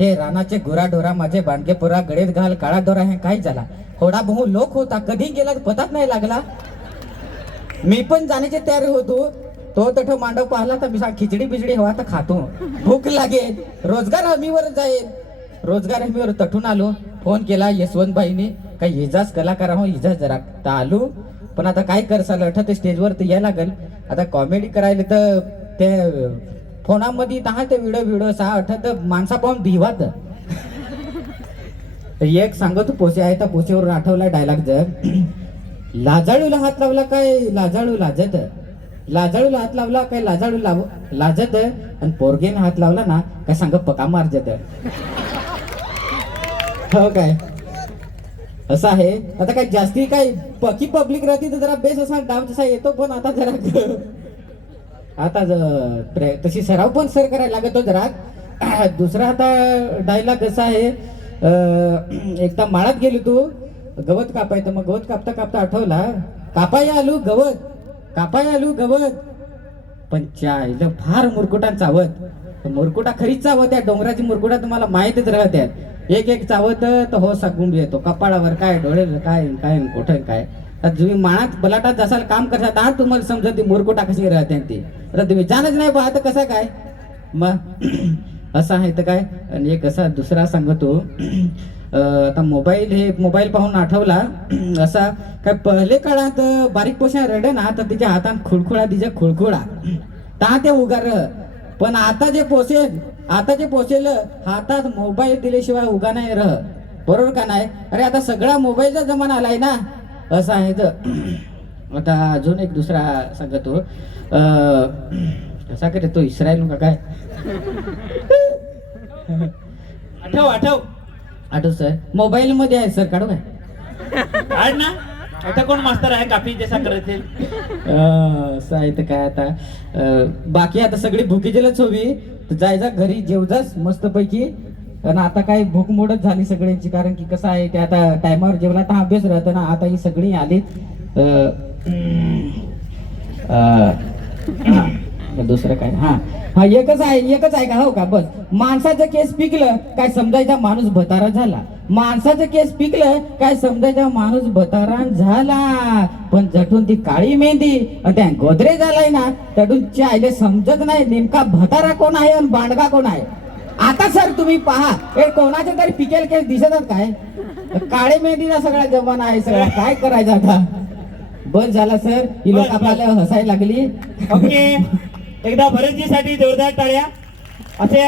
हे रानाचे गुराढोरा माझे बांडगेपुरा गडेत गळेत घाल काळा दोरा हे काय झाला? होडा बहु लोक होता कधी गेला पतात नाही लागला. मी पण जाण्याची तयारी होतो. तो तठ मांडव पाहिला तर मी खिचडी बिचडी हवा तर खातो. भूक लागेल रोजगार हमीवर जाईल. रोजगार हमीवर तठून आलो. फोन केला यशवंतबाईने काही इजाज कलाकार हो इजाज जरा तर आलो पण आता काय करसाल? ते स्टेजवर तर यायला लागेल. आता कॉमेडी करायला तर ते फोनामध्ये दहा ते व्हिडिओ व्हिडिओ सहा अठत माणसा पाहून भिवात. एक सांगत पोसे आहे तर पोसेवर आठवला डायलॉग जर. लाजाळूला हात लावला काय? लाजाळू लाजत. लाजाळूला हात लावला काय? लाजाळू लाव लाजत. आणि पोरगेने हात लावला ना काय सांग पका मारजत. हो काय? असं आहे. आता काय जास्ती काय पकी पब्लिक राहते तर जरा बेस असा डाव तसा येतो पण आता जरा आता ज- प्रे- तशी सराव पण सर करायला लागतो जरा दुसरा आता डायलॉग कसा आहे एकदा माळात गेली तू गवत कापायचं मग गवत कापता कापता आठवला कापाय आलू गवत कापाय आलू गवत. पण चायला फार मुरकुटान चावत. मुरकुटा खरीच चावत आहे डोंगराची मुरकुटा तुम्हाला माहितच राहत्यात. एक एक चावत तर हो सागुंब येतो. कपाळावर काय डोळे काय काय कुठं काय. तुम्ही माणात बलाटात जसाल काम करतात आज तुम्हाला समजा ती मुरकुटा कशी राहते ती. तर तुम्ही जाणच नाही पाहत कसं काय? मग असं आहे तर काय? आणि एक असा दुसरा सांगतो आता मोबाईल हे मोबाईल पाहून आठवला असा काय पहिले काळात बारीक पोशा रडे ना तर तिच्या हातात खुळखुळा तिच्या खुळखुळा. ता ते उगार पण आता जे पोसेल आता जे पोसेल हातात मोबाईल दिल्याशिवाय उगा नाही रह. बरोबर का नाही? अरे आता सगळा मोबाईलचा जमाना आलाय ना असं आहे तर. आता अजून एक दुसरा सांगतो. कसा करे तो इस्रायल का काय? आठव आठव. आठव सर. मोबाईल मध्ये आहे सर. काढू काय? काढ ना. आता कोण मास्तर आहे कापी जसा करतील? असं आहे तर काय आता? बाकी आता सगळी भुकीचीच हवी. तर जायचा घरी जेवजाच मस्त पैकी आता काय भूकमोडच झाली सगळ्यांची कारण की कसं आहे ते आता टायमावर जेवला तर अभ्यास राहतो ना आता ही सगळी आली दुसरं काय? हा. हा एकच आहे एकच आहे का? हो का? बस. माणसाचं केस पिकलं काय समजायचा माणूस भतारा झाला. माणसाचं केस पिकलं काय समजायचा माणूस भतारा झाला. पण जटून ती काळी मेहंदी आणि त्या गोदरे झालाय ना तटून चायले समजत नाही नेमका भतारा कोण आहे आणि बांडगा कोण आहे? आता सर तुम्ही पहा हे कोणाचे तरी पिकेल केस दिसतात काय? काळे मेहंदीचा सगळा जमाना आहे सगळा काय करायचं आता? बस झाला सर. ही लोक आपल्याला हसायला लागली. ओके. एकदा भरतजीसाठी जोरदार टाळ्या. असे